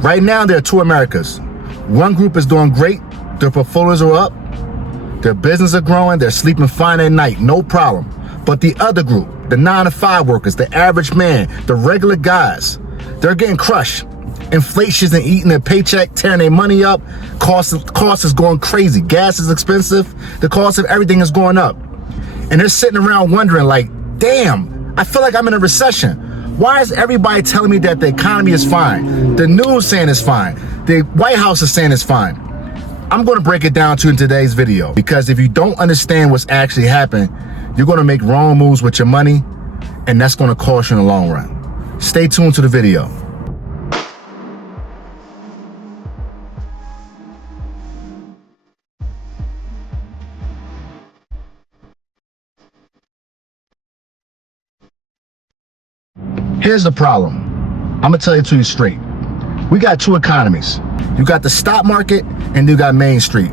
Right now, there are two Americas. One group is doing great. Their portfolios are up. Their business are growing. They're sleeping fine at night. No problem. But the other group, the 9-to-5 workers, the average man, the regular guys, they're getting crushed. Inflation's and eating their paycheck, tearing their money up. Cost is going crazy. Gas is expensive. The cost of everything is going up. And they're sitting around wondering like, damn, I feel like I'm in a recession. Why is everybody telling me that the economy is fine? The news saying it's fine. The White House is saying it's fine. I'm going to break it down to you in today's video, because if you don't understand what's actually happening, you're going to make wrong moves with your money, and that's going to cost you in the long run. Stay tuned to the video. Here's the problem. I'm gonna tell it to you straight. We got two economies. You got the stock market and you got Main Street.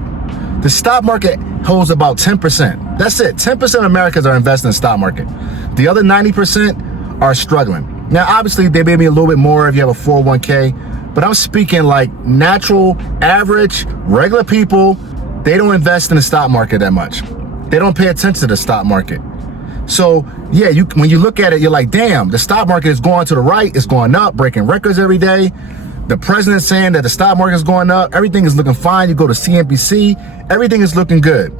The stock market holds about 10%. That's it. 10% of Americans are investing in the stock market. The other 90% are struggling. Now, obviously, they may be a little bit more if you have a 401k, but I'm speaking like natural, average, regular people. They don't invest in the stock market that much. They don't pay attention to the stock market. So yeah, when you look at it, you're like, damn, the stock market is going to the right. It's going up, breaking records every day. The president's saying that the stock market is going up. Everything is looking fine. You go to CNBC, everything is looking good.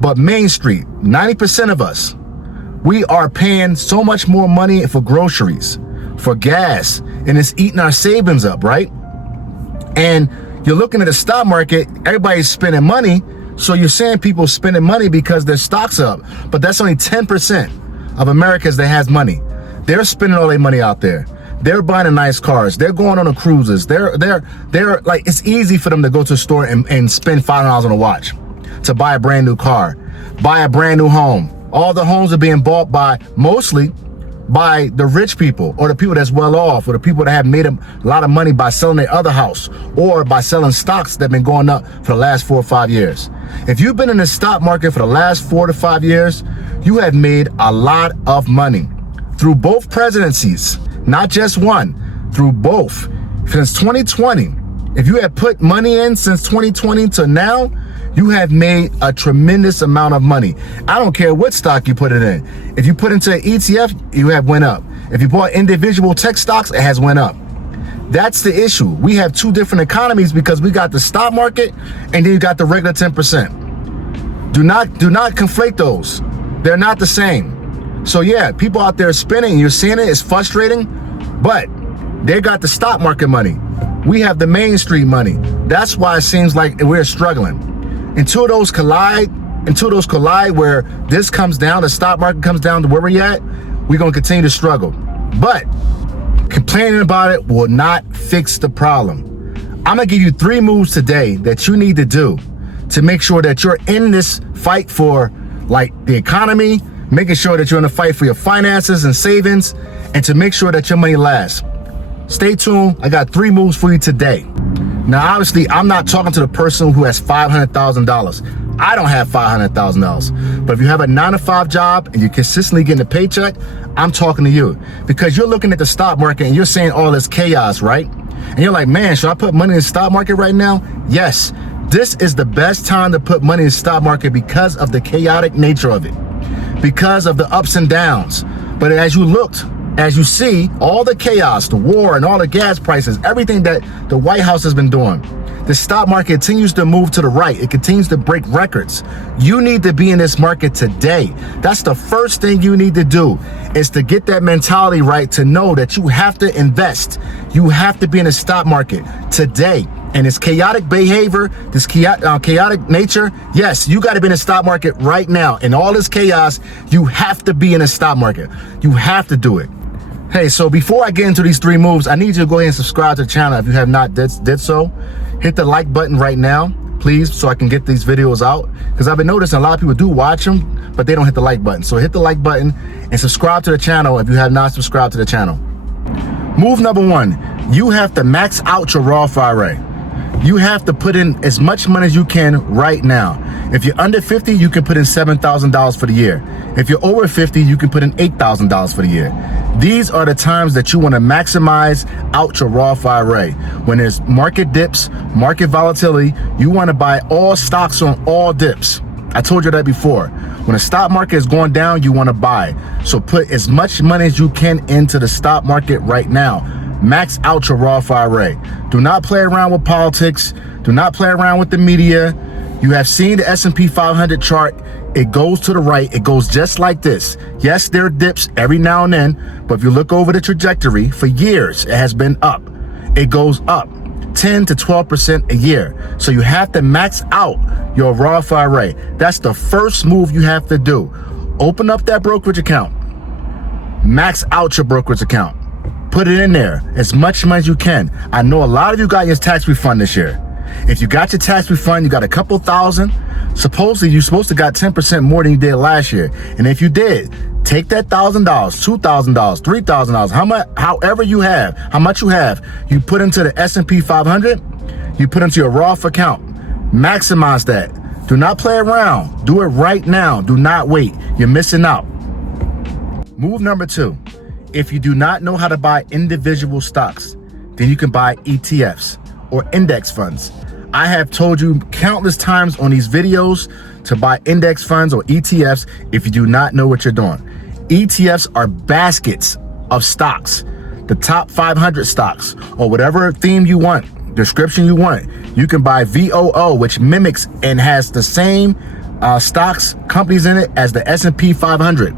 But Main Street, 90% of us, we are paying so much more money for groceries, for gas, and it's eating our savings up, right? And you're looking at the stock market, everybody's spending money. So you're saying people spending money because their stock's up, but that's only 10% of Americans that has money. They're spending all their money out there. They're buying the nice cars. They're going on the cruises. They're like, it's easy for them to go to a store and spend $5 on a watch, to buy a brand new car, buy a brand new home. All the homes are being bought mostly by the rich people, or the people that's well off, or the people that have made a lot of money by selling their other house, or by selling stocks that have been going up for the last 4 or 5 years. If you've been in the stock market for the last 4 to 5 years, you have made a lot of money through both presidencies, not just one, through both. Since 2020, if you have put money in since 2020 to now, you have made a tremendous amount of money. I don't care what stock you put it in. If you put into an ETF, you have went up. If you bought individual tech stocks, it has went up. That's the issue. We have two different economies because we got the stock market and then you got the regular 10%. Do not conflate those. They're not the same. So yeah, people out there spending, you're seeing it, it's frustrating, but they got the stock market money. We have the Main Street money. That's why it seems like we're struggling. Until those collide where this comes down, the stock market comes down to where we're at, we're gonna continue to struggle. But complaining about it will not fix the problem. I'm gonna give you 3 moves today that you need to do to make sure that you're in this fight for like the economy, making sure that you're in a fight for your finances and savings, and to make sure that your money lasts. Stay tuned. I got 3 moves for you today. Now, obviously, I'm not talking to the person who has $500,000. I don't have $500,000. But if you have a 9-to-5 job and you're consistently getting a paycheck, I'm talking to you. Because you're looking at the stock market and you're saying all this chaos, right? And you're like, man, should I put money in the stock market right now? Yes, this is the best time to put money in the stock market because of the chaotic nature of it, because of the ups and downs. But as you see all the chaos, the war and all the gas prices, everything that the White House has been doing, the stock market continues to move to the right. It continues to break records. You need to be in this market today. That's the first thing you need to do, is to get that mentality right, to know that you have to invest. You have to be in the stock market today. And this chaotic behavior, this chaotic nature, yes, you got to be in the stock market right now. In all this chaos, you have to be in the stock market. You have to do it. Hey, so before I get into these 3 moves, I need you to go ahead and subscribe to the channel if you have not did so. Hit the like button right now, please, so I can get these videos out. Because I've been noticing a lot of people do watch them, but they don't hit the like button. So hit the like button and subscribe to the channel if you have not subscribed to the channel. Move number 1, you have to max out your Roth IRA. You have to put in as much money as you can right now. If you're under 50, you can put in $7,000 for the year. If you're over 50, you can put in $8,000 for the year. These are the times that you want to maximize out your Roth IRA. When there's market dips, market volatility, you want to buy all stocks on all dips. I told you that before. When the stock market is going down, you want to buy. So put as much money as you can into the stock market right now. Max out your Roth IRA. Do not play around with politics. Do not play around with the media. You have seen the S&P 500 chart. It goes to the right. It goes just like this. Yes, there are dips every now and then, but if you look over the trajectory, for years, it has been up. It goes up 10 to 12% a year. So you have to max out your Roth IRA. That's the first move you have to do. Open up that brokerage account. Max out your brokerage account. Put it in there as much money as you can. I know a lot of you got your tax refund this year. If you got your tax refund, you got a couple thousand. Supposedly, you're supposed to got 10% more than you did last year. And if you did, take that $1,000, $2,000, $3,000, however you have, how much you have, you put into the S&P 500, you put into your Roth account. Maximize that. Do not play around. Do it right now. Do not wait. You're missing out. Move number 2. If you do not know how to buy individual stocks, then you can buy ETFs or index funds. I have told you countless times on these videos to buy index funds or ETFs if you do not know what you're doing. ETFs are baskets of stocks, the top 500 stocks, or whatever theme you want, description you want. You can buy VOO, which mimics and has the same stocks, companies in it as the S&P 500.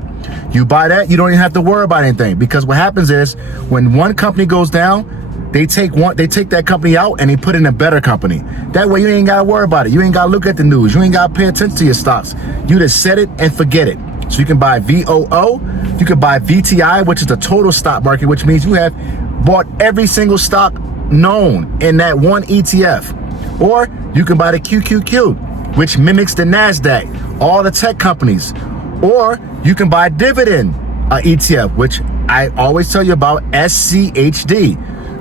You buy that, you don't even have to worry about anything, because what happens is when one company goes down, they take that company out and they put in a better company. That way you ain't gotta worry about it. You ain't gotta look at the news. You ain't gotta pay attention to your stocks. You just set it and forget it. So you can buy VOO, you can buy VTI, which is the total stock market, which means you have bought every single stock known in that one ETF. Or you can buy the QQQ, which mimics the NASDAQ, all the tech companies. Or you can buy dividend ETF, which I always tell you about, SCHD.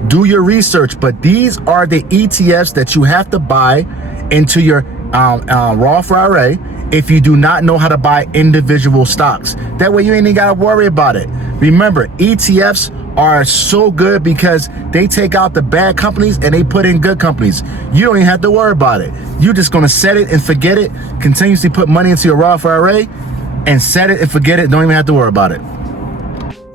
Do your research, but these are the ETFs that you have to buy into your Roth IRA if you do not know how to buy individual stocks. That way you ain't even gotta worry about it. Remember, ETFs are so good because they take out the bad companies and they put in good companies. You don't even have to worry about it. You're just gonna set it and forget it, continuously put money into your Roth IRA and set it and forget it, don't even have to worry about it.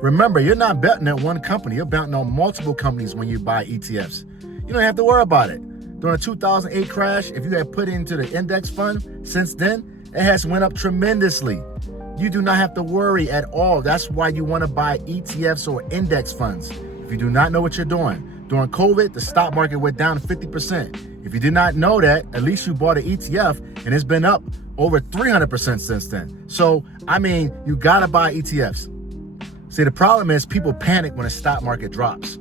Remember, you're not betting at one company. You're betting on multiple companies when you buy ETFs. You don't have to worry about it. During the 2008 crash, if you had put into the index fund, since then, it has went up tremendously. You do not have to worry at all. That's why you want to buy ETFs or index funds. If you do not know what you're doing. During COVID, the stock market went down 50%. If you did not know that, at least you bought an ETF and it's been up over 300% since then. So, I mean, you got to buy ETFs. See, the problem is people panic when the stock market drops.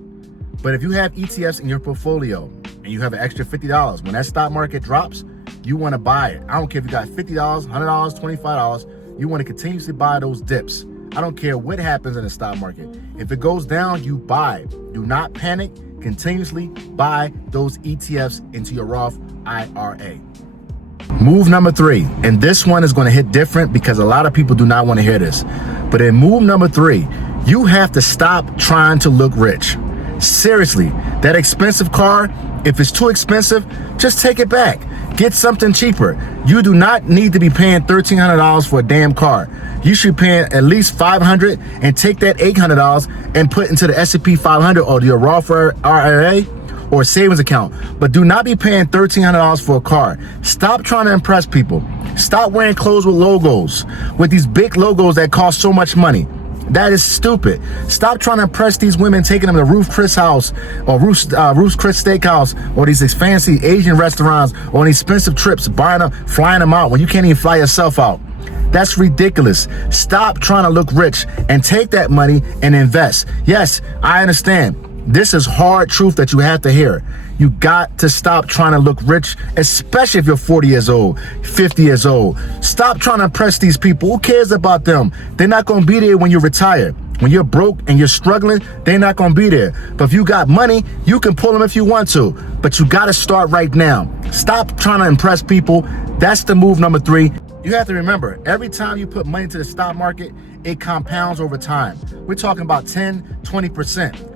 But if you have ETFs in your portfolio and you have an extra $50, when that stock market drops, you want to buy it. I don't care if you got $50, $100, $25, you want to continuously buy those dips. I don't care what happens in the stock market. If it goes down, you buy. Do not panic. Continuously buy those ETFs into your Roth IRA. Move number 3, and this one is going to hit different because a lot of people do not want to hear this. But in move number 3, you have to stop trying to look rich. Seriously, that expensive car, if it's too expensive, just take it back. Get something cheaper. You do not need to be paying $1,300 for a damn car. You should pay at least $500 and take that $800 and put into the S&P 500 or your Roth IRA or savings account. But do not be paying $1,300 for a car. Stop trying to impress people. Stop wearing clothes with logos, with these big logos that cost so much money. That is stupid. Stop trying to impress these women, taking them to Ruth's Chris House or Ruth's Chris Steakhouse or these fancy Asian restaurants or on expensive trips, buying them, flying them out when you can't even fly yourself out. That's ridiculous. Stop trying to look rich and take that money and invest. Yes, I understand. This is hard truth that you have to hear. You got to stop trying to look rich, especially if you're 40 years old, 50 years old. Stop trying to impress these people. Who cares about them? They're not going to be there when you retire. When you're broke and you're struggling, they're not going to be there. But if you got money, you can pull them if you want to. But you got to start right now. Stop trying to impress people. That's the move number 3. You have to remember, every time you put money into the stock market, it compounds over time. We're talking about 10, 20%.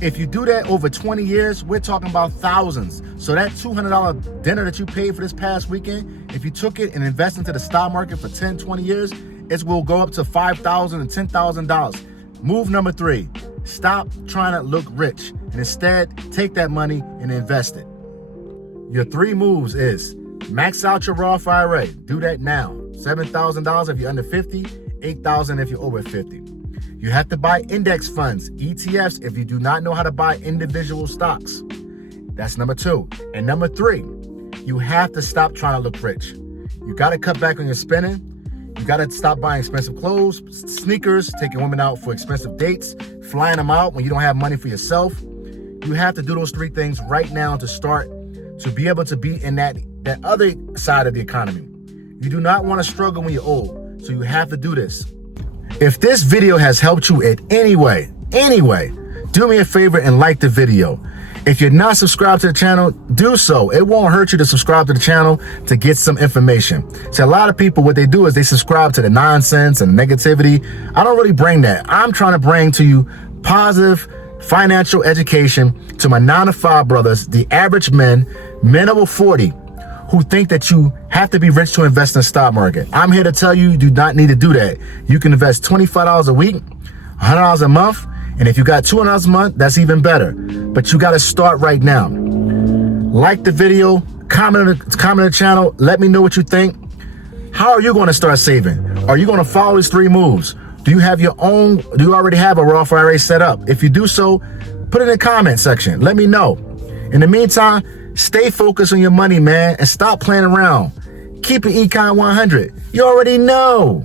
If you do that over 20 years, we're talking about thousands. So that $200 dinner that you paid for this past weekend, if you took it and invest into the stock market for 10, 20 years, it will go up to $5,000 and $10,000. Move number 3, stop trying to look rich and instead take that money and invest it. Your 3 moves is max out your Roth IRA. Do that now. $7,000 if you're under 50, $8,000 if you're over 50. You have to buy index funds, ETFs, if you do not know how to buy individual stocks. That's number 2. And number 3, you have to stop trying to look rich. You got to cut back on your spending. You got to stop buying expensive clothes, sneakers, taking women out for expensive dates, flying them out when you don't have money for yourself. You have to do those 3 things right now to start to be able to be in that other side of the economy. You do not want to struggle when you're old, so you have to do this. If this video has helped you in any way, do me a favor and like the video. If you're not subscribed to the channel, do so. It won't hurt you to subscribe to the channel to get some information. See, a lot of people, what they do is they subscribe to the nonsense and negativity. I don't really bring that. I'm trying to bring to you positive financial education to my 9-to-5 brothers, the average men over 40, who think that you have to be rich to invest in the stock market. I'm here to tell you, you do not need to do that. You can invest $25 a week, $100 a month, and if you got $200 a month, that's even better. But you got to start right now. Like the video, comment on the channel, let me know what you think. How are you going to start saving? Are you going to follow these 3 moves? Do you have your own, do you already have a Roth IRA set up? If you do so, put it in the comment section. Let me know. In the meantime, stay focused on your money, man, and stop playing around. Keep it Econ 100. You already know.